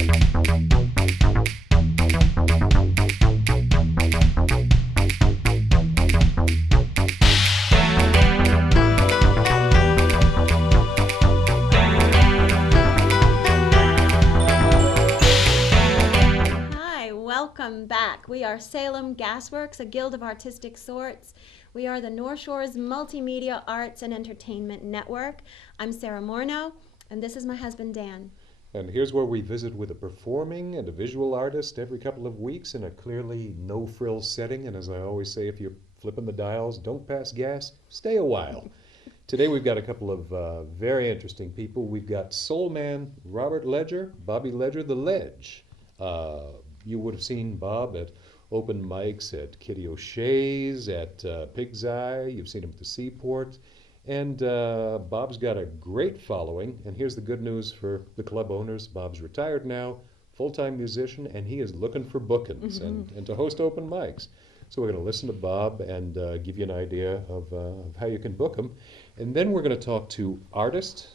Welcome back. We are Salem GASworks, a guild of artistic sorts. We are the North Shore's multimedia arts and entertainment network. I'm Sara Maurno, and this is my husband, Dan. And here's where we visit with a performing and a visual artist every couple of weeks in a clearly no-frills setting. And as I always say, if you're flipping the dials, don't pass gas, stay a while. Today we've got a couple of very interesting people. We've got soul man Robert Ledger, Bobby Ledger, the Ledge. You would have seen Bob at open mics at Kitty O'Shea's, at Pig's Eye. You've seen him at the Seaport. And Bob's got a great following. And here's the good news for the club owners. Bob's retired now, full-time musician, and he is looking for bookings and to host open mics. So we're going to listen to Bob and give you an idea of how you can book him. And then we're going to talk to artist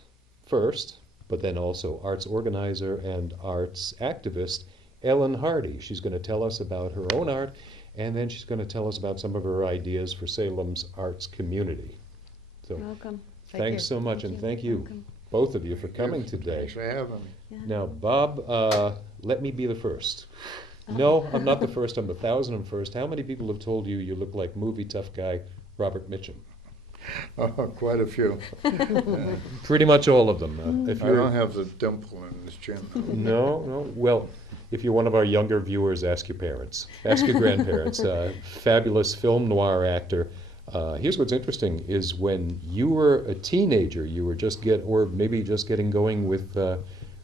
first, but then also arts organizer and arts activist Ellen Hardy. She's going to tell us about her own art, and then she's going to tell us about some of her ideas for Salem's arts community. So, welcome. Thanks so much, and thank you, both of you, for coming today. Thanks for having me. Yeah. Now, Bob, let me be the first. No, I'm not the first. I'm the 1,001st. How many people have told you you look like movie tough guy Robert Mitchum? Oh, quite a few. Pretty much all of them. I don't have the dimple in his chin. No. Well, if you're one of our younger viewers, ask your parents. Ask your grandparents. Fabulous film noir actor. Here's what's interesting is when you were a teenager, you were or maybe just getting going with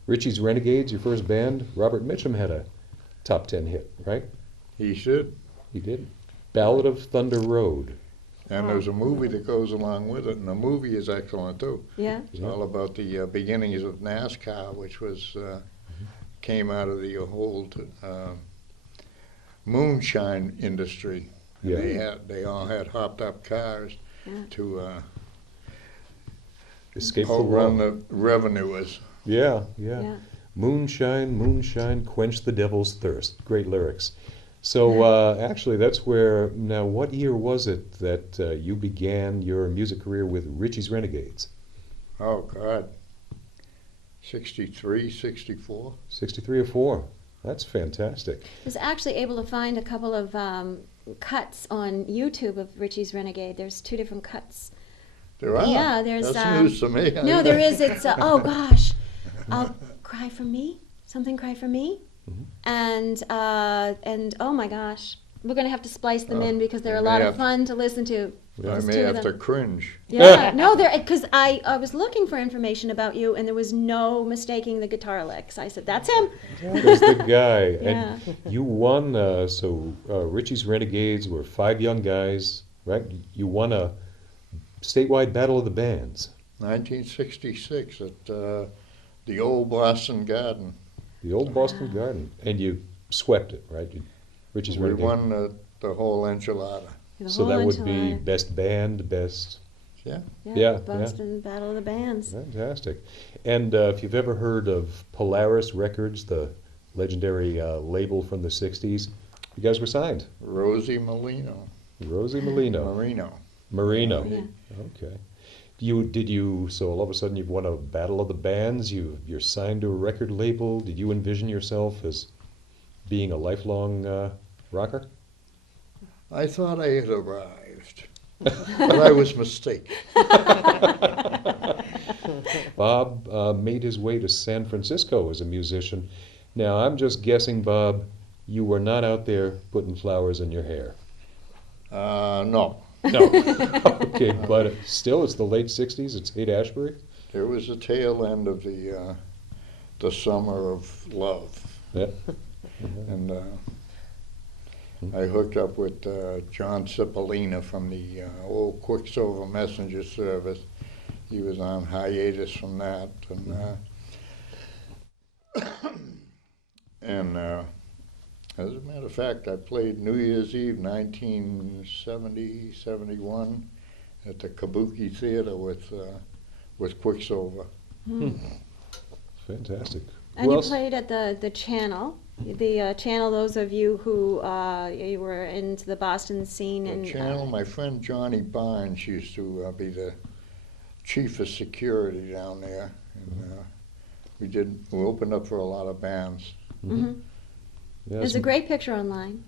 Richie's Renegades, your first band. Robert Mitchum had a top 10 hit, right? He should. He did. Ballad of Thunder Road. And there's a movie that goes along with it, and the movie is excellent too. Yeah. It's all about the beginnings of NASCAR, which was came out of the old moonshine industry. Yeah. They all had hopped up cars to Escape the outrun law. the revenuers. Yeah. Yeah. Moonshine, moonshine, quench the devil's thirst. Great lyrics. So actually, that's where, now what year was it that you began your music career with Richie's Renegades? Oh, God. 63, 64. 63 or 4. That's fantastic. I was actually able to find a couple of cuts on YouTube of Richie's Renegade. There's 2 different cuts. There are? Yeah, there's... That's news to me. No, there is. It's, oh gosh. I'll Cry for Me. Something Cry for Me. And oh my gosh, we're going to have to splice them in because they're a lot of fun to listen to. I may have to cringe. Yeah, no, because I was looking for information about you and there was no mistaking the guitar licks. I said, that's him. That's the guy. Yeah. And you won, Richie's Renegades were 5 young guys, right? You won a statewide battle of the bands. 1966 at the old Boston Garden. The old Boston Garden. And you swept it, right? Richie's We Renegades. won the whole enchilada. So that would be best band, best... Yeah. Boston Battle of the Bands. Fantastic. And if you've ever heard of Polaris Records, the legendary label from the 60s, you guys were signed. Rosie Molino. Rosie Molino. Marino. Yeah. Okay. So all of a sudden you've won a Battle of the Bands, you're signed to a record label. Did you envision yourself as being a lifelong rocker? I thought I had arrived, but I was mistaken. Bob made his way to San Francisco as a musician. Now, I'm just guessing, Bob, you were not out there putting flowers in your hair. No. No. Okay, but still, it's the late 60s. It's Haight-Ashbury. It was the tail end of the summer of love. Yeah. And I hooked up with John Cipollina from the old Quicksilver Messenger Service. He was on hiatus from that. And as a matter of fact, I played New Year's Eve 1970, 71 at the Kabuki Theater with Quicksilver. Fantastic. And Who you else? played at the Channel. The Channel, those of you who you were into the Boston scene. The And Channel, my friend Johnny Barnes used to be the chief of security down there. And we opened up for a lot of bands. hmm Yeah, There's a some- great picture online.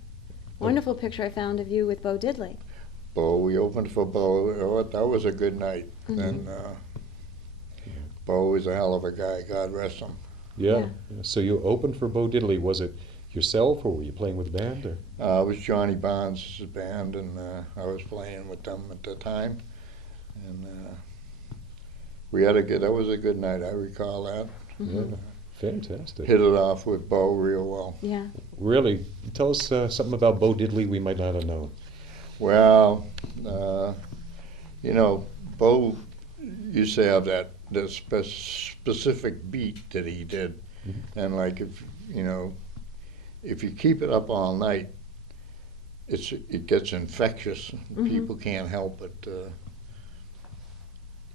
Wonderful picture I found of you with Bo Diddley. Bo, we opened for Bo. Oh, that was a good night. Mhm. And Bo was a hell of a guy. God rest him. Yeah. So you opened for Bo Diddley. Was it yourself, or were you playing with the band? Or? It was Johnny Barnes' band, and I was playing with them at the time. And we had that was a good night. I recall that. Mhm. Yeah. Fantastic. Hit it off with Bo real well. Yeah. Really, tell us something about Bo Diddley we might not have known. Well, Bo used to have that specific beat that he did, and like if you keep it up all night, it gets infectious. People can't help but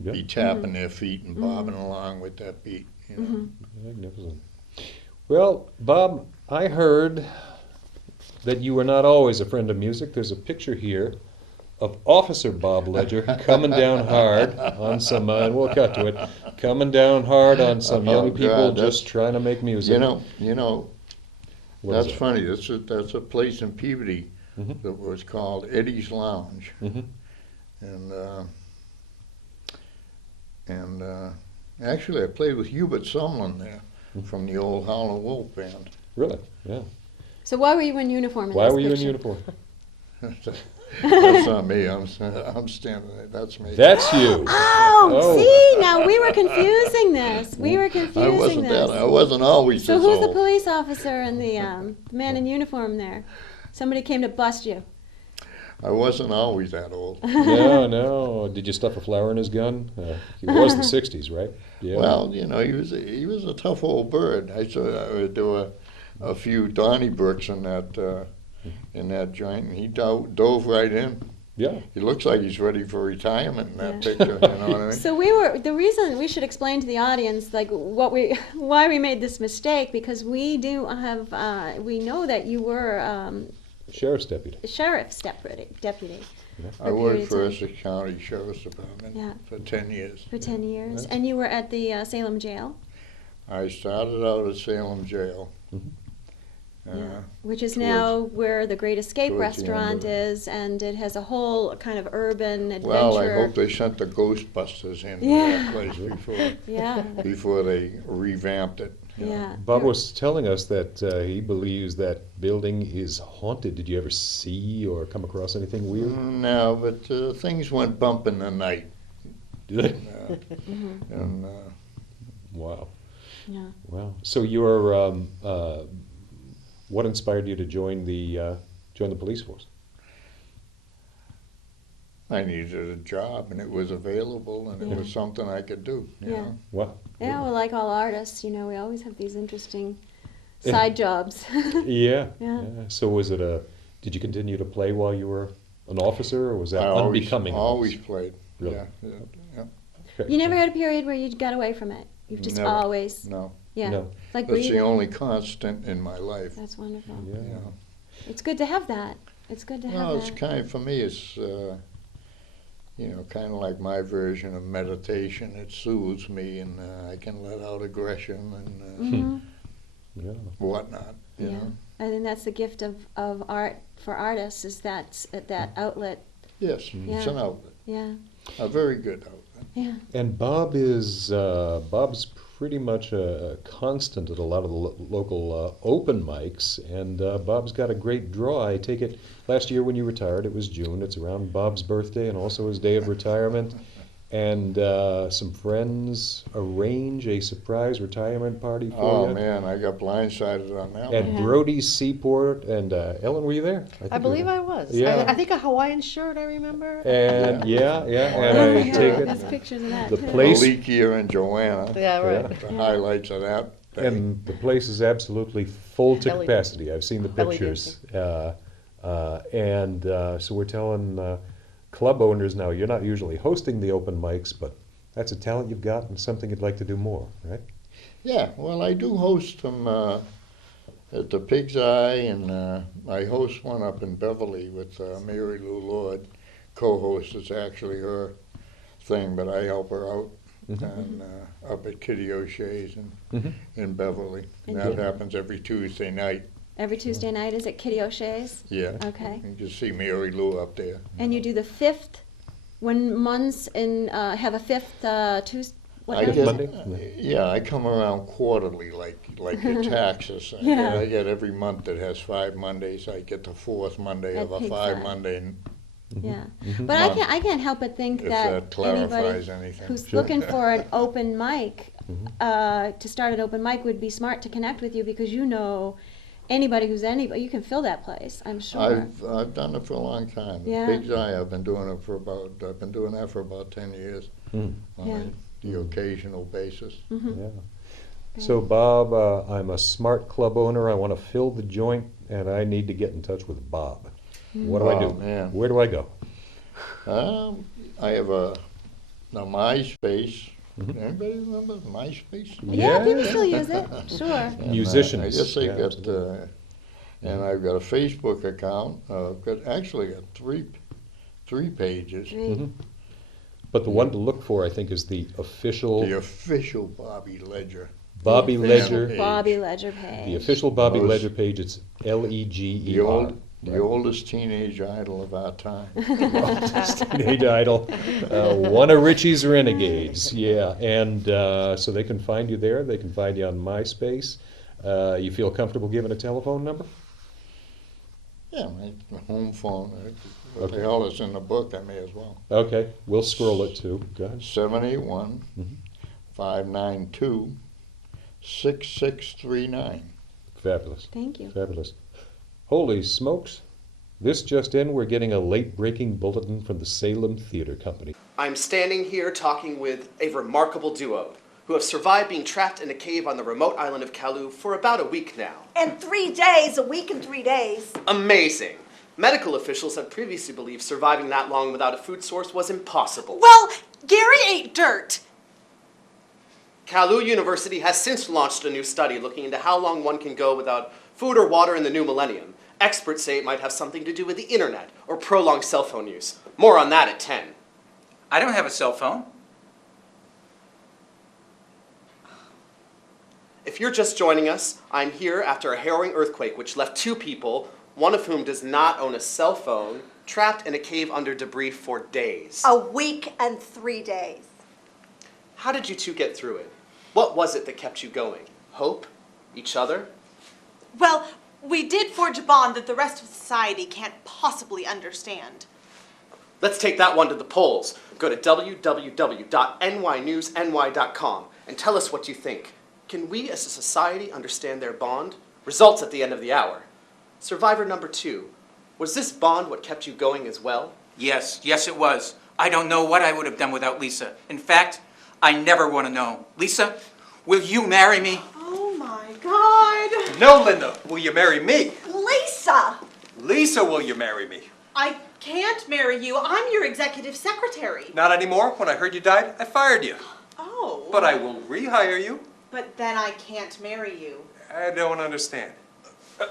Yeah. be tapping their feet and bobbing along with that beat. Magnificent. Well, Bob, I heard that you were not always a friend of music. There's a picture here of Officer Bob Ledger coming down hard on some, and we'll cut to it, coming down hard on some young people God, just trying to make music. You know, What is that's it? funny. That's a place in Peabody Mhm. that was called Eddie's Lounge, Mhm. and actually I played with Hubert Sumlin there from the old Howlin' Wolf band. Really? Yeah. So why were you in uniform in Why this were you in picture? uniform? That's not me. I'm standing there. That's me. That's you. Oh, see, now we were confusing this. We were I confusing wasn't this. that. I wasn't always So this who's the old. police officer and the man in uniform there? Somebody came to bust you. I wasn't always that old. No. Did you stuff a flower in his gun? It was the '60s, right? Yeah. Well, he was a tough old bird. I would do a few Donnybrooks in that joint, and he dove right in. Yeah. He looks like he's ready for retirement in that Yeah. picture. You know what I mean? So the reason we should explain to the audience like why we made this mistake, because we do have we know that you were Sheriff's deputy. sheriff's deputy I a worked period for of Essex County Sheriff's Department Yeah. for 10 years. for 10 years, That's- and you were at the Salem jail, I started out at Salem Jail. Mhm. which is towards- now where the Great Escape towards the end restaurant of it. is, and it has a whole kind of urban adventure. Well, I hope they sent the Ghostbusters in Yeah. that place Yeah, before they revamped it. you know. yeah. Bob was telling us that he believes that building is haunted. Did you ever see or come across anything weird? No, but things went bump in the night. Did they? And Wow. Yeah. Wow. So you're what inspired you to join the police force? I needed a job, and it was available, and it was something I could do. You Yeah. know? Wow. Yeah, well, like all artists, we always have these interesting side jobs. Yeah. Yeah. So was it did you continue to play while you were an officer, or was that I unbecoming? of always us? played. Really? Yeah. Okay. You never had a period where you got away from it. You've just Never. always, No, yeah, No. like that's the breathing. only constant in my life. That's wonderful. Yeah. You know. It's good to have that. It's good to have Well, it's that. kind of, for me, it's kind of like my version of meditation. It soothes me, and I can let out aggression and Mhm. Yeah. whatnot. You Yeah, know. I think that's the gift of art for artists, is that outlet. Yes, Mm. it's Yeah. an outlet, Yeah, a very good outlet. yeah. And Bob's pretty much a constant at a lot of the local open mics, and Bob's got a great draw. I take it last year when you retired, it was June. It's around Bob's birthday and also his day of retirement. And some friends arrange a surprise retirement party for Oh you man, I got blindsided on that at one. Yeah. Brody's Seaport. And Ellen, were you there? I think believe you were. I was. Yeah. I think a Hawaiian shirt, I remember. And yeah, and Oh, I yeah, take there's it. pictures of that the too. place- Malikia and Joanna, Yeah, right. Yeah. the highlights of that day. And the place is absolutely full to Belly capacity. I've seen the Belly pictures. So we're telling club owners now, you're not usually hosting the open mics, but that's a talent you've got and something you'd like to do more, right? Yeah, well, I do host them at the Pig's Eye, and I host one up in Beverly with Mary Lou Lord. Co-host is actually her thing, but I help her out. And up at Kitty O'Shea's in Beverly. And that happens every Tuesday night. Every Tuesday night is at Kitty O'Shea's? Yeah. Okay. You can see Mary Lou up there. And you do the fifth, when months have a fifth Tuesday? What I night? get, Monday? yeah, I come around quarterly, like your taxes. Yeah. I get every month that has 5 Mondays. I get the fourth Monday At of a Pig's 5 Eye. Monday. Yeah, but I can't help but think If that that clarifies anybody anything. who's looking for an open mic, to start an open mic would be smart to connect with you, because you know anybody who's anybody, you can fill that place, I'm sure. I've done it for a long time. Yeah. Pig's Eye, I've been doing that for about 10 years on Yeah. the occasional basis. Yeah. So Bob, I'm a smart club owner. I want to fill the joint, and I need to get in touch with Bob. What do I Oh, do? man. Where do I go? I have a MySpace. Anybody remember MySpace? Yeah, people still use it, sure. And, Musicians. I guess they Yeah, got, and I've got a actually got three pages. Great. But the one to look for, I think, is the official The official Bobby Ledger. Bobby The Ledger. page. Bobby Ledger page. The official Bobby Those- Ledger page. It's Leger. The oldest teenage idol of our time. Teenage Idol, one of Richie's Renegades, yeah, and so they can find you there. They can find you on MySpace. You feel comfortable giving a telephone number? Yeah, my home phone. What Okay. the hell is in the book? I may as well. Okay, we'll scroll it too. Go ahead. 781-592-6639. Fabulous, Thank you. fabulous. Holy smokes! This just in, we're getting a late-breaking bulletin from the Salem Theater Company. I'm standing here talking with a remarkable duo who have survived being trapped in a cave on the remote island of Kalu for about a week now. And 3 days, a week and 3 days. Amazing! Medical officials had previously believed surviving that long without a food source was impossible. Well, Gary ate dirt. Kalu University has since launched a new study looking into how long one can go without food or water in the new millennium. Experts say it might have something to do with the internet or prolonged cell phone use. More on that at 10. I don't have a cell phone. If you're just joining us, I'm here after a harrowing earthquake which left 2 people, one of whom does not own a cell phone, trapped in a cave under debris for days. A week and 3 days. How did you 2 get through it? What was it that kept you going? Hope? Each other? Well, we did forge a bond that the rest of society can't possibly understand. Let's take that one to the polls. Go to www.nynewsny.com and tell us what you think. Can we as a society understand their bond? Results at the end of the hour. Survivor number 2. Was this bond what kept you going as well? Yes, it was. I don't know what I would have done without Lisa. In fact, I never want to know. Lisa, will you marry me? Oh my God! No, Linda. Will you marry me? Lisa! Lisa, will you marry me? I can't marry you. I'm your executive secretary. Not anymore. When I heard you died, I fired you. Oh. But I will rehire you. But then I can't marry you. I don't understand.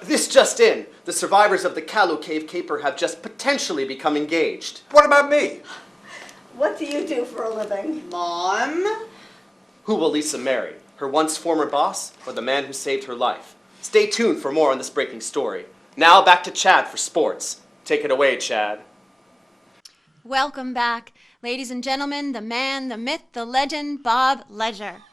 This just in. The survivors of the Kalu Cave Caper have just potentially become engaged. What about me? What do you do for a living? Mom? Who will Lisa marry? Her once former boss or the man who saved her life? Stay tuned for more on this breaking story. Now back to Chad for sports. Take it away, Chad. Welcome back, ladies and gentlemen, the man, the myth, the legend, Bob Ledger.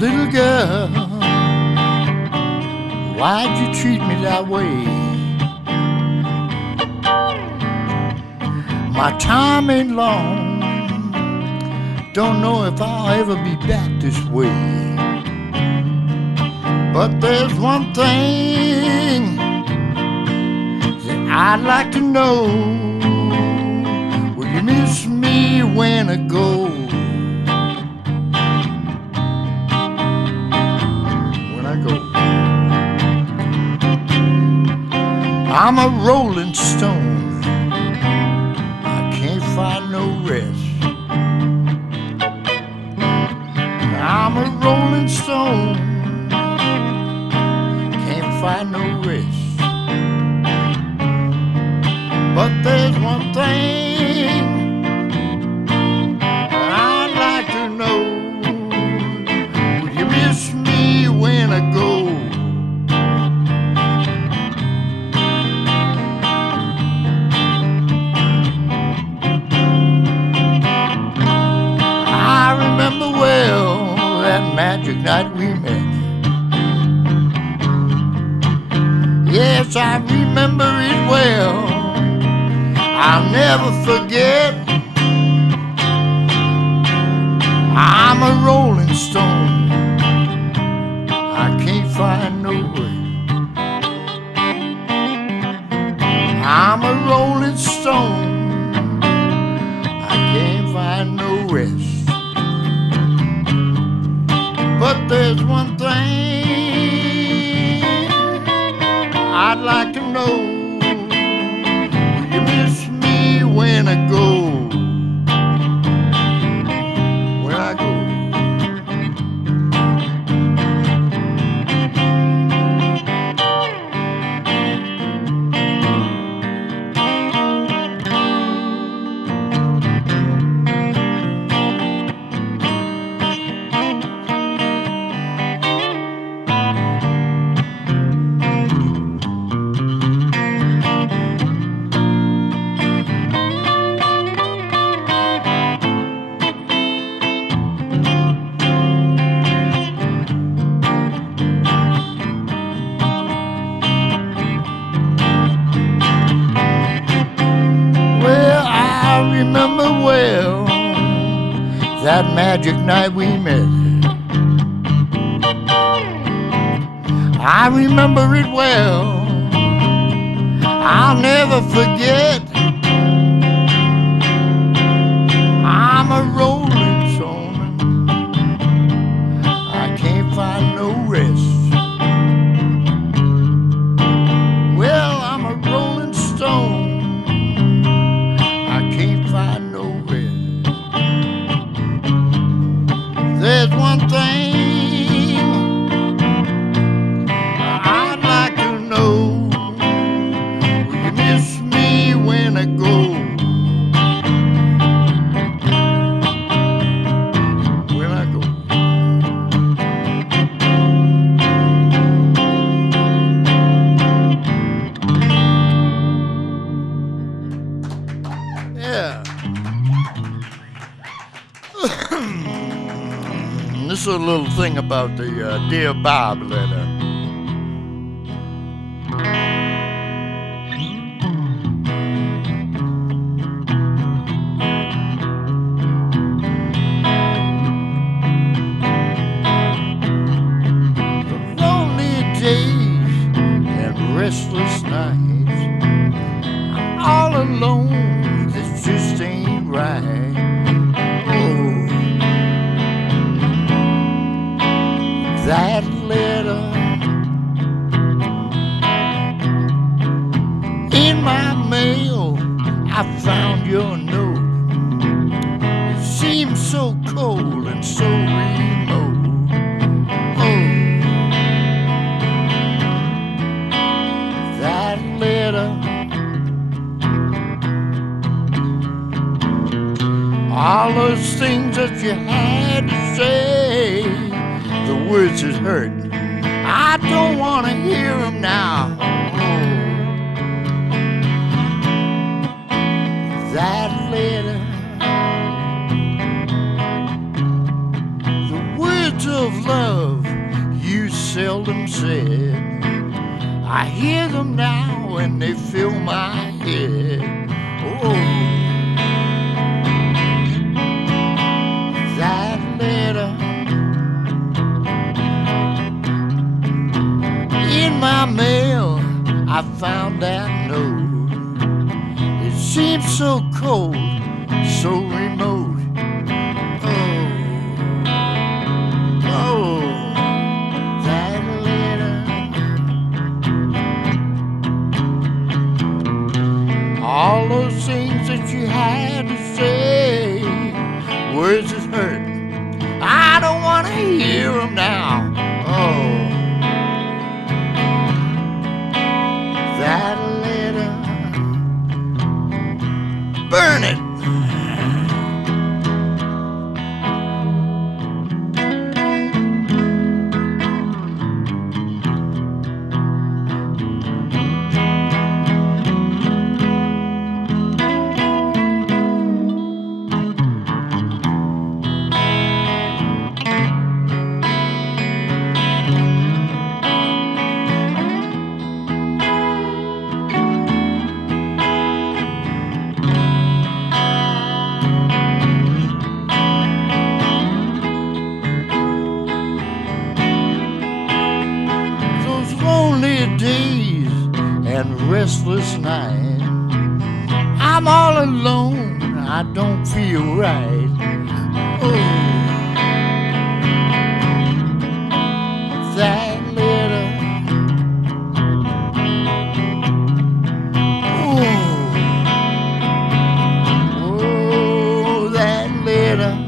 Little girl, why'd you treat me that way? My time ain't long. Don't know if I'll ever be back this way. But there's one thing that I'd like to know. Will you miss me when I go? When I go. I'm a rolling stone. I can't find no rest. I'm a rolling stone. Can't find no rest. But there's one thing I'd like to know. Will you miss me when I go? I remember well that magic night we met. Yes, I remember it well. I'll never forget. I'm a rolling stone. I can't find no way. I'm a rolling stone. I can't find no rest. But there's one thing I'd like to know. Will you miss me when I go? When I go. Well, I remember well that magic night we met. I remember it well. I'll never forget. I'm a rolling stone. I can't find no rest. Well, I'm a rolling stone. I can't find no rest. There's one thing I'd like to know. Will you miss me when I go? When I go. Yeah. This is a little thing about the Dear Bob letter. The lonely days and restless nights, I'm all alone, this just ain't right. Oh, that letter in my mail, I found your note. It seems so cold and so remote. Oh, that letter, all those things that you had to say, the words that hurt, I don't want to hear them now. That letter, the words of love you seldom said, I hear them now and they fill my head. Oh, my mail, I found that note. It seemed so cold, so remote. Oh, that letter. All those things that you had to say, words that hurt, I don't want to hear them now. Oh, that letter, burn it. Days and restless nights, I'm all alone, I don't feel right. Oh, that letter. Oh, that letter.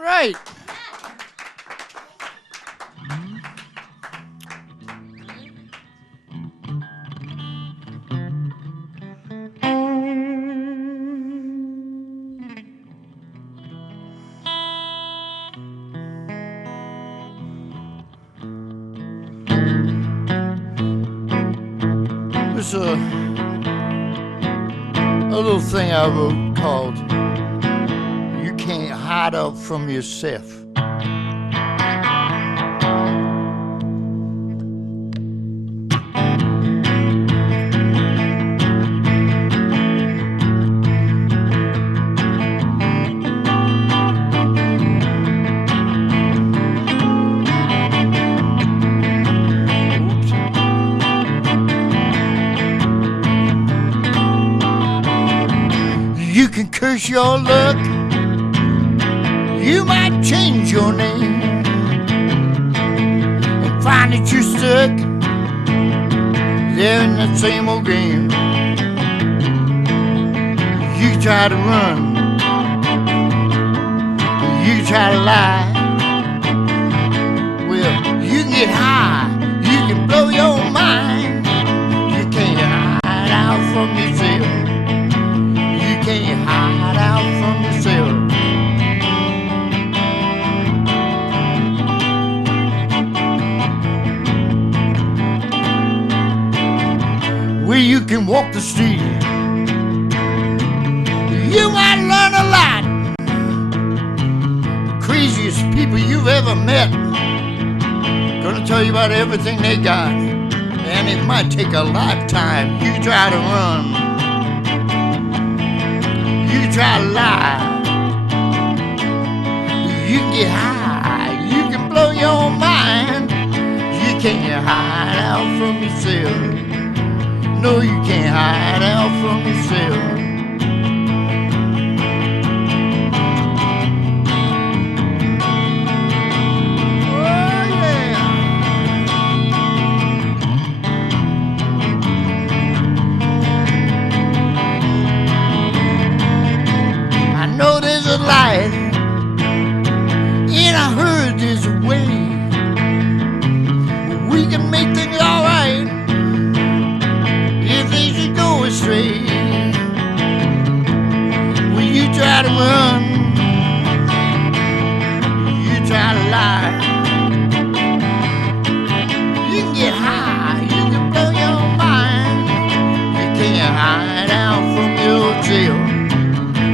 Right. There's a little thing I wrote called "You Can't Hide Out from Yourself." You can curse your luck, you might change your name and find that you're stuck they're in that same old game. You try to run, you try to lie. Well, you can get high, you can blow your mind. You can't hide out from yourself. You can't hide out from yourself. Where you can walk the street, you might learn a lot. The craziest people you've ever met gonna tell you about everything they got, and it might take a lifetime. You try to run, you try to lie. You can get high, you can blow your mind. You can't hide out from yourself. No, you can't hide out from yourself. Oh, yeah. I know there's a light, and I heard there's a way. We can make things all right if they should go astray. When you try to run, you try to lie. You can get high, you can blow your mind. You can't hide out from yourself.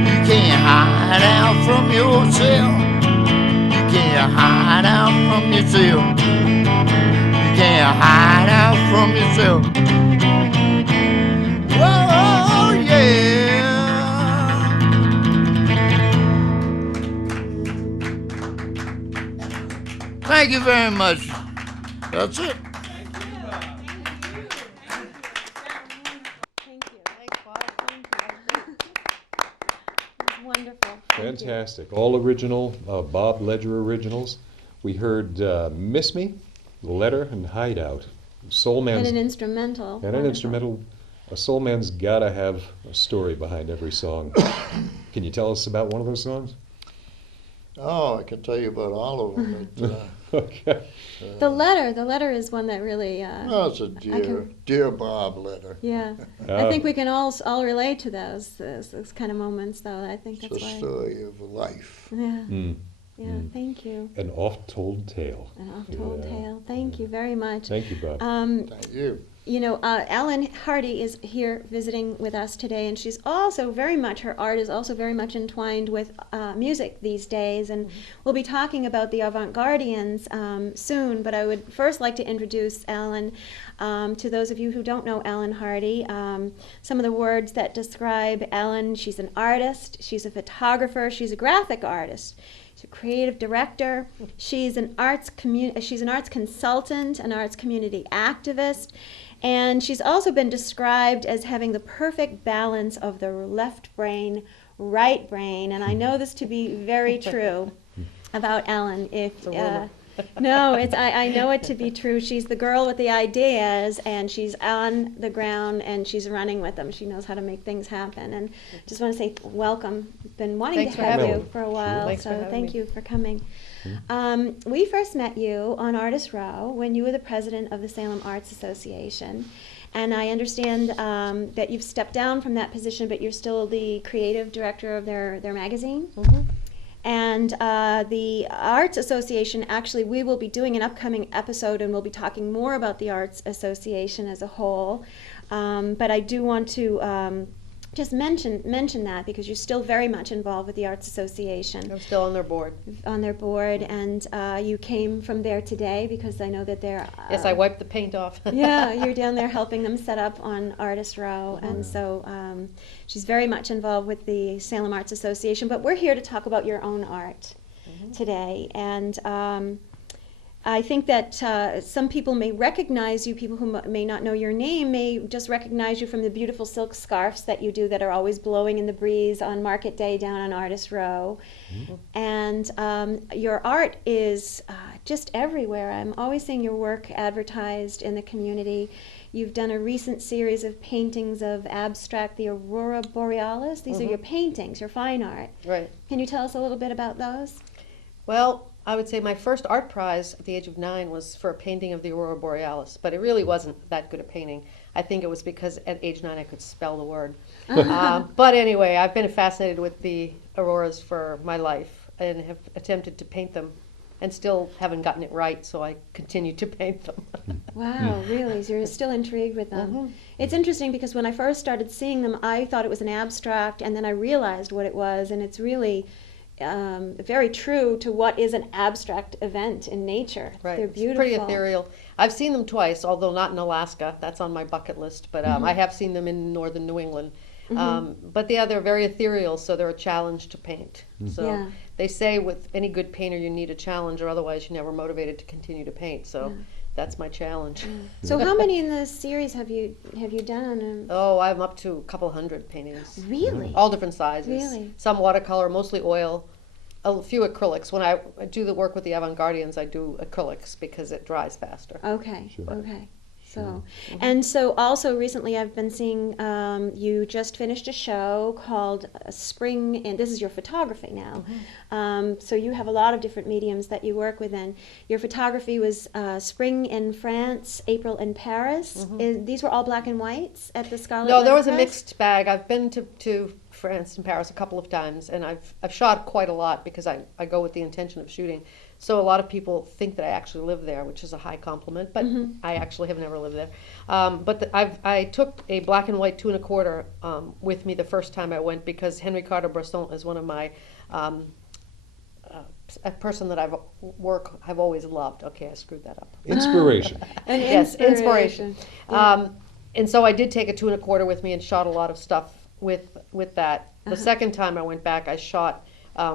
You can't hide out from yourself. You can't hide out from yourself. You can't hide out from yourself. Whoa, yeah. Thank you very much. That's it. Thank you. That's wonderful. Thank you. Fantastic. All original, Bob Ledger originals. We heard Miss Me, Letter, and Hideout. Soul And Man's an instrumental. and an Wonderful. instrumental. A soul man's gotta have a story behind every song. Can you tell us about one of those songs? Oh, I can tell you about all of them. But, Okay. The letter is one that really. well, it's a dear Bob letter. Yeah, I think we can all relate to those kind of moments, though. I think It's that's a why. story of a life. Yeah, Mm. yeah. Thank you. An oft-told tale. An oft-told Yeah. tale. Thank you very much. Thank you, Bob. Thank you. You know, Ellen Hardy is here visiting with us today, and she's also very much, her art is also very much entwined with music these days, and we'll be talking about the Avant-Gardians soon, but I would first like to introduce Ellen to those of you who don't know Ellen Hardy. Some of the words that describe Ellen: she's an artist, she's a photographer, she's a graphic artist, she's a creative director, she's an arts consultant, an arts community activist, and she's also been described as having the perfect balance of the left brain, right brain, and I know this to be very true about Ellen. No, I know it to be true. She's the girl with the ideas, and she's on the ground, and she's running with them. She knows how to make things happen. And just want to say welcome. Been wanting Thanks to for have having you me. for a while, Thanks for so having thank me. you for coming. We first met you on Artist Row when you were the president of the Salem Arts Association. And I understand that you've stepped down from that position, but you're still the creative director of their magazine. And the Arts Association, actually, we will be doing an upcoming episode, and we'll be talking more about the Arts Association as a whole. But I do want to just mention that because you're still very much involved with the Arts Association. I'm still on their board. And you came from there today because I know that they're. Yes, I wiped the paint off. Yeah, you're down there helping them set up on Artist Row, and so she's very much involved with the Salem Arts Association. But we're here to talk about your own art today, and I think that some people may recognize you. People who may not know your name may just recognize you from the beautiful silk scarves that you do that are always blowing in the breeze on Market Day down on Artist Row. And your art is just everywhere. I'm always seeing your work advertised in the community. You've done a recent series of paintings of abstract, the Aurora Borealis. These are your paintings, your fine art. Right. Can you tell us a little bit about those? Well, I would say my first art prize at the age of 9 was for a painting of the Aurora Borealis, but it really wasn't that good a painting. I think it was because at age 9 I could spell the word. But anyway, I've been fascinated with the auroras for my life and have attempted to paint them and still haven't gotten it right, so I continue to paint them. Wow, really? So you're still intrigued with them? It's interesting because when I first started seeing them, I thought it was an abstract, and then I realized what it was, and it's really very true to what is an abstract event in nature. Right. They're It's beautiful. pretty ethereal. I've seen them twice, although not in Alaska. That's on my bucket list. But I have seen them in northern New England. But yeah, they're very ethereal, so they're a challenge to paint. So Yeah. they say with any good painter, you need a challenge, or otherwise you're never motivated to continue to paint. So that's my challenge. So how many in the series have you done? Oh, I'm up to a couple hundred paintings. Really? All different sizes. Really? Some watercolor, mostly oil, a few acrylics. When I do the work with the Avant-Gardians, I do acrylics because it dries faster. Okay, Sure. okay. So, and so also recently I've been seeing you just finished a show called Spring, and this is your photography now. So you have a lot of different mediums that you work within. Your photography was Spring in France, April in Paris. These were all black and whites at the Scarlet No, there was a Letterpress? mixed bag. I've been to France and Paris a couple of times, and I've shot quite a lot because I go with the intention of shooting. So a lot of people think that I actually live there, which is a high compliment, but I actually have never lived there. But I took a black and white 2 1/4 with me the first time I went because Henri Cartier-Bresson is one of my a person that I've always loved. Okay, I screwed that up. Inspiration. An Yes, inspiration. Yeah. And so I did take a 2 1/4 with me and shot a lot of stuff with that. The second time I went back, I shot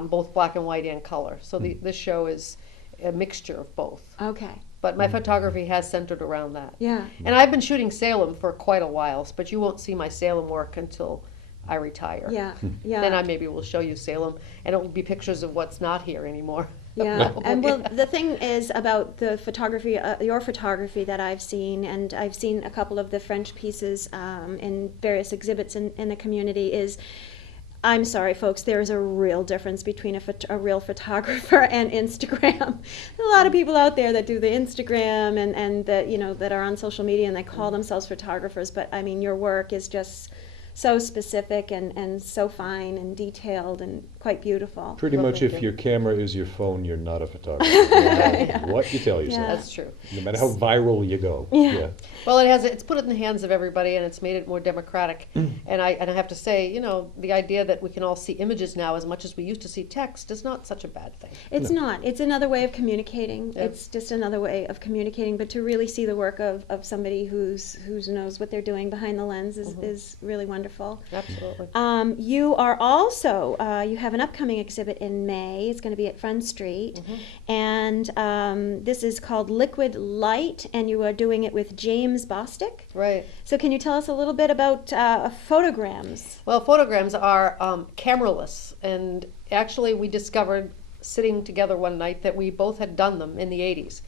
both black and white and color. So this show is a mixture of both. Okay. But my photography has centered around that. Yeah. And I've been shooting Salem for quite a while, but you won't see my Salem work until I retire. Yeah. Yeah. Then I maybe will show you Salem, and it will be pictures of what's not here anymore. Yeah, and well, the thing is about the photography, your photography that I've seen, and I've seen a couple of the French pieces in various exhibits in the community, is, I'm sorry, folks, there's a real difference between a real photographer and Instagram. There are a lot of people out there that do the Instagram and that, you know, that are on social media and they call themselves photographers, but I mean, your work is just so specific and so fine and detailed and quite beautiful. Pretty Well, much thank if you. your camera is your phone, you're not a photographer. No matter what you tell yourself. Yeah. That's true. No matter how viral you go. Yeah. Well, it's put it in the hands of everybody, and it's made it more democratic. And I have to say, you know, the idea that we can all see images now as much as we used to see text is not such a bad thing. It's not. It's another way of communicating. Yep. It's just another way of communicating. But to really see the work of somebody who knows what they're doing behind the lens is really wonderful. Absolutely. You are also, you have an upcoming exhibit in May. It's going to be at Front Street. And this is called Liquid Light, and you are doing it with James Bostic. Right. So can you tell us a little bit about photograms? Well, photograms are cameraless, and actually we discovered sitting together one night that we both had done them in the 80s.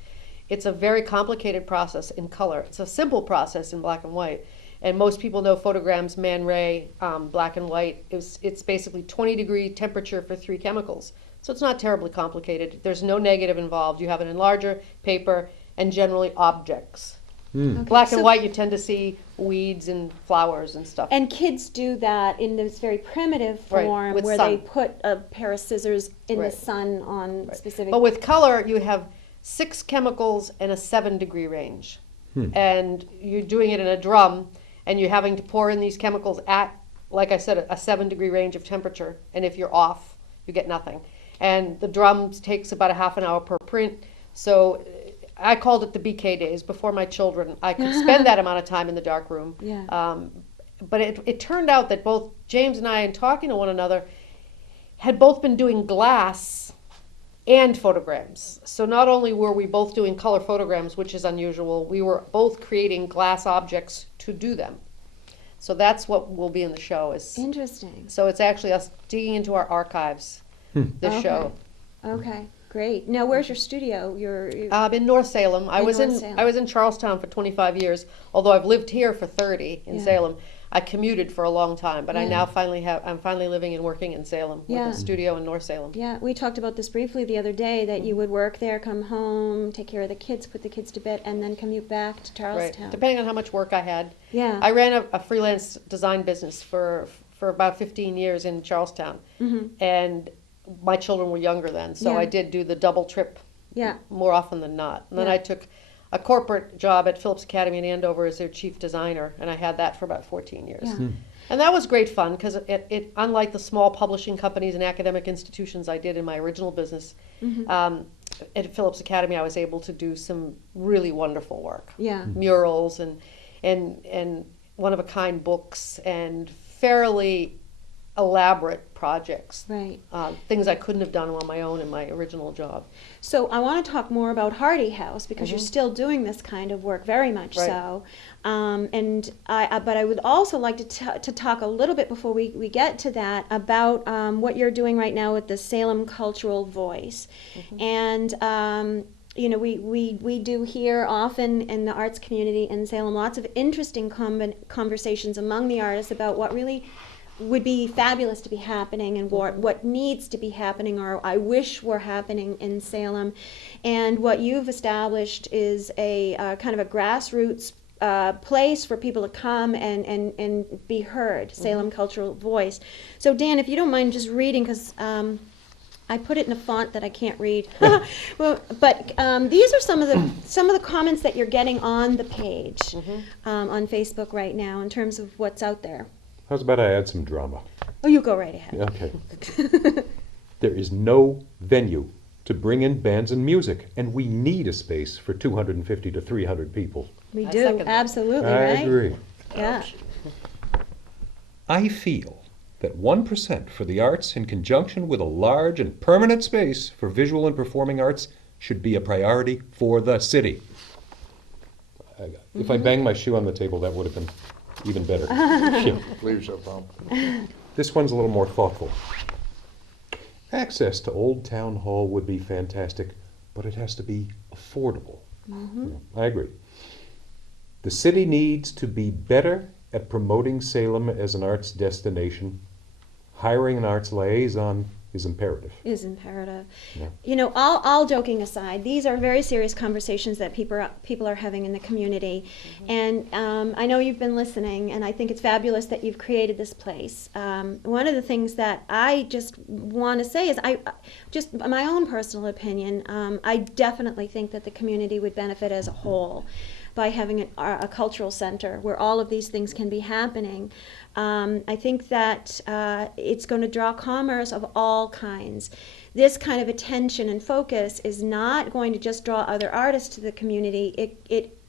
It's a very complicated process in color. It's a simple process in black and white. And most people know photograms, Man Ray, black and white. It's basically 20-degree temperature for 3 chemicals. So it's not terribly complicated. There's no negative involved. You have an enlarger, paper, and generally objects. Okay, Black and so- white, you tend to see weeds and flowers and stuff. And kids do that in this very primitive Right, form with where sun. they put a pair of scissors in Right. the sun on specific. But with color, you have 6 chemicals and a 7-degree range. And you're doing it in a drum, and you're having to pour in these chemicals at, like I said, a 7-degree range of temperature. And if you're off, you get nothing. And the drums takes about a half an hour per print. So I called it the BK days. Before my children, I could spend that amount of time in the dark room. Yeah. But it turned out that both James and I, in talking to one another, had both been doing glass and photograms. So not only were we both doing color photograms, which is unusual, we were both creating glass objects to do them. So that's what will be in the show. Interesting. So it's actually us digging into our archives, this Okay. show. Okay, Great. Now, where's your studio? In North Salem. I In was North Salem. I was in Charlestown for 25 years. Although I've lived here for 30 in Yeah. Salem, I commuted for a long time. But I Yeah. now I'm finally living and working in Salem Yeah. with a studio in North Salem. Yeah, we talked about this briefly the other day, that you would work there, come home, take care of the kids, put the kids to bed, and then commute back to Right. Charlestown. Depending on how much work I had. Yeah. I ran a freelance design business for about 15 years in Charlestown, and my children were younger then, so Mm-hmm. Yeah. I did do the double trip Yeah. more often than not. And then Yeah. I took a corporate job at Phillips Academy in Andover as their chief designer, and I had that for about 14 years. Yeah. And that was great fun because it unlike the small publishing companies and academic institutions I did in my original business, at Phillips Academy I was able to do some really wonderful work. Yeah. Murals and one-of-a-kind books and fairly elaborate projects. Right. Things I couldn't have done on my own in my original job. So I want to talk more about Hardy House, because you're still doing this kind of work, very much Right. so. But I would also like to talk a little bit before we get to that about what you're doing right now with the Salem Cultural Voice. And you know, we do hear often in the arts community in Salem lots of interesting conversations among the artists about what really would be fabulous to be happening and what needs to be happening, or I wish were happening in Salem. And what you've established is a kind of a grassroots place for people to come and be heard, Salem Cultural Voice. So Dan, if you don't mind just reading, because I put it in a font that I can't read. Well, but these are some of the comments that you're getting on the page on Facebook right now in terms of what's out there. How's about I add some drama? Oh, you go right ahead. Okay. There is no venue to bring in bands and music, and we need a space for 250 to 300 people. We I do, second that. absolutely, I right? agree. Yeah. I feel that 1% for the arts in conjunction with a large and permanent space for visual and performing arts should be a priority for the city. If I banged my shoe on the table, that would have been even better. Yeah. Leaves a bump. This one's a little more thoughtful. Access to Old Town Hall would be fantastic, but it has to be affordable. Yeah, I agree. The city needs to be better at promoting Salem as an arts destination. Hiring an arts liaison is imperative. Is imperative. Yeah. You know, all joking aside, these are very serious conversations that people are having in the community, and I know you've been listening, and I think it's fabulous that you've created this place. One of the things that I just want to say is, just my own personal opinion, I definitely think that the community would benefit as a whole by having a cultural center where all of these things can be happening. I think that it's going to draw commerce of all kinds. This kind of attention and focus is not going to just draw other artists to the community.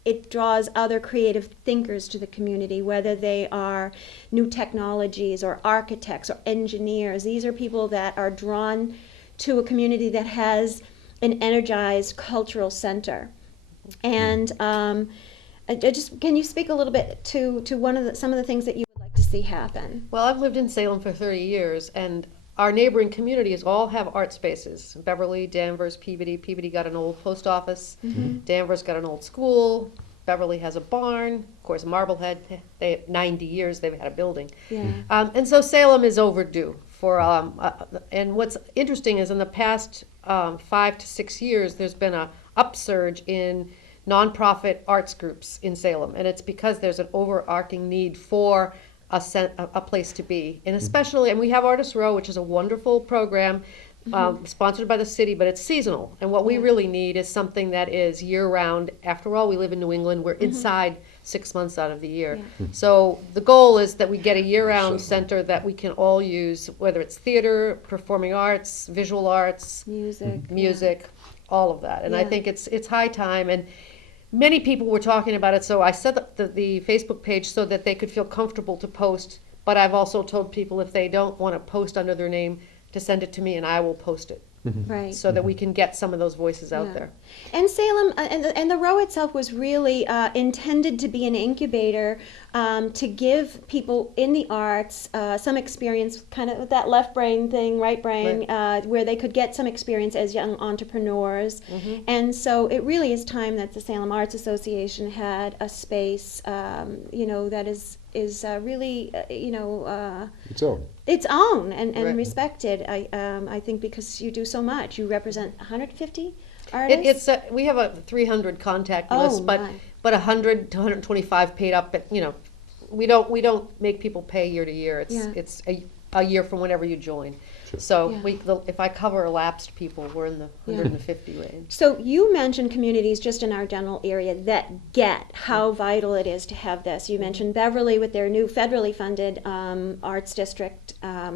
It draws other creative thinkers to the community, whether they are new technologies or architects or engineers. These are people that are drawn to a community that has an energized cultural center. And can you speak a little bit to some of the things that you would like to see happen? Well, I've lived in Salem for 30 years, and our neighboring communities all have art spaces. Beverly, Danvers, Peabody. Peabody got an old post office. Danvers got an old school. Beverly has a barn. Of course, Marblehead, 90 years they've had a building. Yeah. And so Salem is overdue for, and what's interesting is in the past 5 to 6 years, there's been a upsurge in nonprofit arts groups in Salem, and it's because there's an overarching need for a place to be, and especially, and we have Artist Row, which is a wonderful program sponsored by the city, but it's seasonal, and what we really need is something that is year-round. After all, we live in New England, we're inside 6 months out of the year. So the goal is that we get a year-round center that we can all use, whether it's theater, performing arts, visual arts, music, all of that. And I think it's high time, and many people were talking about it, so I set up the Facebook page so that they could feel comfortable to post, but I've also told people if they don't want to post under their name to send it to me and I will post it. Right. so that we can get some of those voices out Yeah. there. And Salem, and the row itself was really intended to be an incubator to give people in the arts some experience, kind of that left brain thing, right brain, where they could get some experience as young entrepreneurs. And so it really is time that the Salem Arts Association had a space, that is really, Its own. its own and Right. respected. I think because you do so much. You represent 150 artists. We have a 300 contact Oh, list, but my. 100 to 125 paid up. But we don't make people pay year to year. It's a year from whenever you join. So Yeah. if I cover elapsed people, we're in the 150 range. So you mentioned communities just in our general area that get how vital it is to have this. You mentioned Beverly with their new federally funded arts district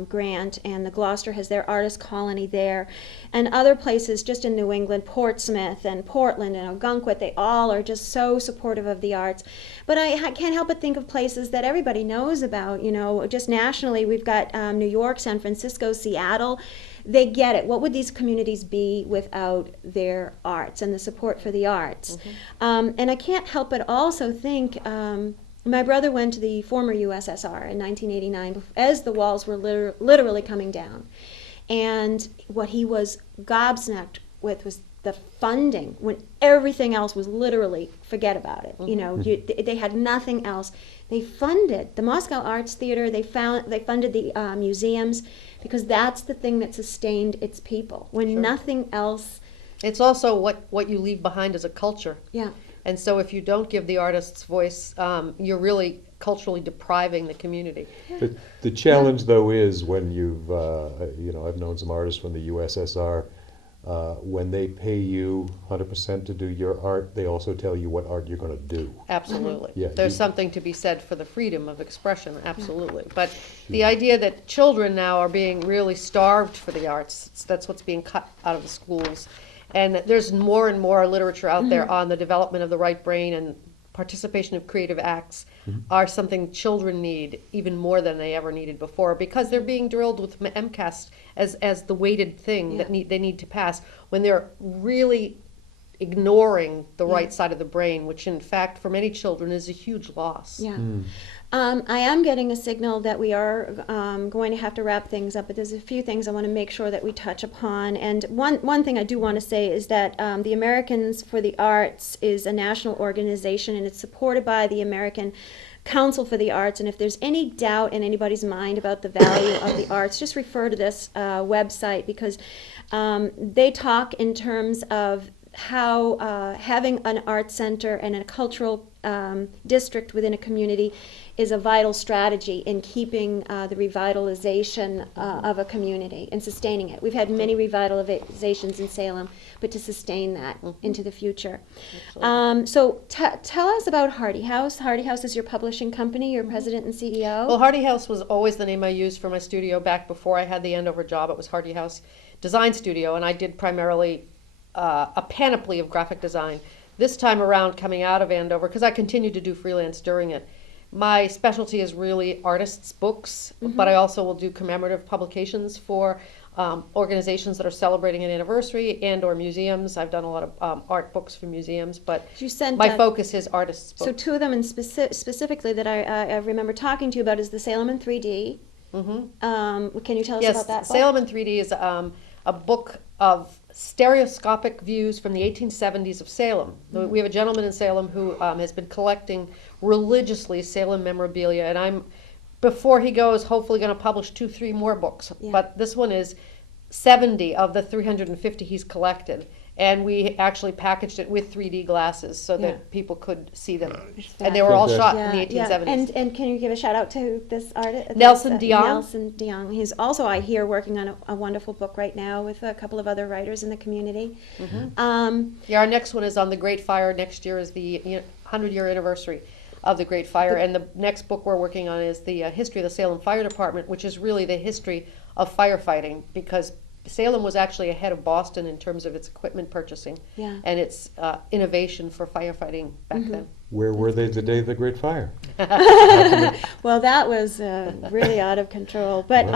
grant, and the Gloucester has their artist colony there, and other places just in New England, Portsmouth and Portland and Ogunquit, they all are just so supportive of the arts. But I can't help but think of places that everybody knows about, just nationally. We've got New York, San Francisco, Seattle. They get it. What would these communities be without their arts and the support for the arts? And I can't help but also think, my brother went to the former USSR in 1989 as the walls were literally coming down. And what he was gobsmacked with was the funding when everything else was literally, forget about it. They had nothing else. They funded the Moscow Arts Theater. They funded the museums, because that's the thing that sustained its people when nothing else. It's also what you leave behind as a culture. Yeah. And so if you don't give the artist's voice, you're really culturally depriving the community. The challenge, though, is when you've, I've known some artists from the USSR. When they pay you 100% to do your art, they also tell you what art you're going to do. Absolutely. Yeah, There's you- something to be said for the freedom of expression, absolutely. But the idea that children now are being really starved for the arts, that's what's being cut out of the schools. And there's more and more literature out there on the development of the right brain, and participation of creative acts are something children need even more than they ever needed before, because they're being drilled with MCAS as the weighted thing that they need to pass, when they're really ignoring the right side of the brain, which in fact for many children is a huge loss. Yeah. I am getting a signal that we are going to have to wrap things up, but there's a few things I want to make sure that we touch upon. And one thing I do want to say is that the Americans for the Arts is a national organization, and it's supported by the American Council for the Arts. And if there's any doubt in anybody's mind about the value of the arts, just refer to this website, because they talk in terms of how having an art center and a cultural district within a community is a vital strategy in keeping the revitalization of a community and sustaining it. We've had many revitalizations in Salem, but to sustain that into the future. So tell us about Hardy House. Hardy House is your publishing company, your president and CEO. Well, Hardy House was always the name I used for my studio. Back before I had the Andover job, it was Hardy House Design Studio, and I did primarily a panoply of graphic design. This time around, coming out of Andover, because I continued to do freelance during it, my specialty is really artists' books, but I also will do commemorative publications for organizations that are celebrating an anniversary and or museums. I've done a lot of art books for museums, but You sent my focus is artists' books. So two of them in specifically that I remember talking to you about is the Salem in 3D. Can you tell us about that book? Salem in 3D is a book of stereoscopic views from the 1870s of Salem. We have a gentleman in Salem who has been collecting religiously Salem memorabilia, and I'm, before he goes, hopefully going to publish 2-3 more books. Yeah. But this one is 70 of the 350 he's collected, and we actually packaged it with 3D glasses so that people could see them. And they were all shot in the 1870s. And can you give a shout out to this artist? Nelson Dion. Nelson Dion. He's also, I hear, working on a wonderful book right now with a couple of other writers in the community. Yeah, our next one is on the Great Fire. Next year is the 100-year anniversary of the Great Fire, and the next book we're working on is the history of the Salem Fire Department, which is really the history of firefighting, because Salem was actually ahead of Boston in terms of its equipment purchasing and its innovation for firefighting back then. Where were they the day of the Great Fire? Well, that was really out of control. But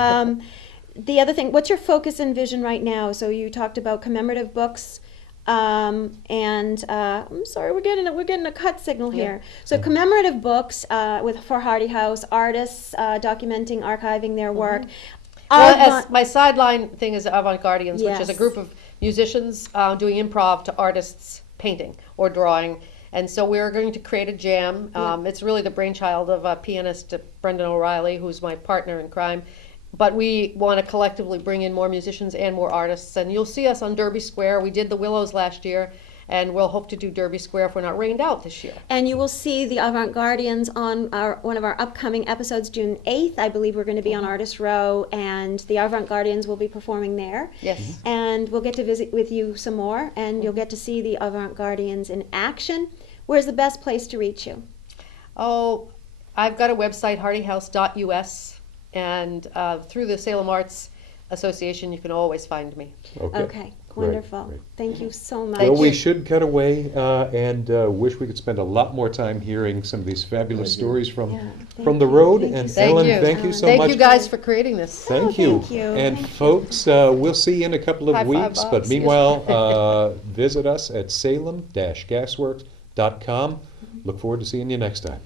the other thing, what's your focus and vision right now? So you talked about commemorative books, and I'm sorry, we're getting a cut signal here. So commemorative books for Hardy House, artists documenting, archiving their work. Well, as my sideline thing is Avant-Gardians, which is a Yes. group of musicians doing improv to artists painting or drawing. And so we're going to create a jam. It's really the brainchild of pianist Brendan O'Reilly, who's my partner in crime. But we want to collectively bring in more musicians and more artists. And you'll see us on Derby Square. We did the Willows last year, and we'll hope to do Derby Square if we're not rained out this year. And you will see the Avant-Gardians on one of our upcoming episodes, June 8th. I believe we're going to be on Artist Row, and the Avant-Gardians will be performing there. Yes. And we'll get to visit with you some more, and you'll get to see the Avant-Gardians in action. Where's the best place to reach you? Oh, I've got a website, hardyhouse.us, and through the Salem Arts Association, you can always find me. Okay, wonderful. great. Thank you so much. Well, we should cut away and wish we could spend a lot more time hearing some of these fabulous stories from thank the you. road. Thank And you so Ellen, much. thank you so Thank much. you guys for creating this. Thank you. thank you. And Thank you. folks, we'll see you in a couple of High five, weeks. Bob. But See you. meanwhile, visit us at salem-gasworks.com. Look forward to seeing you next time.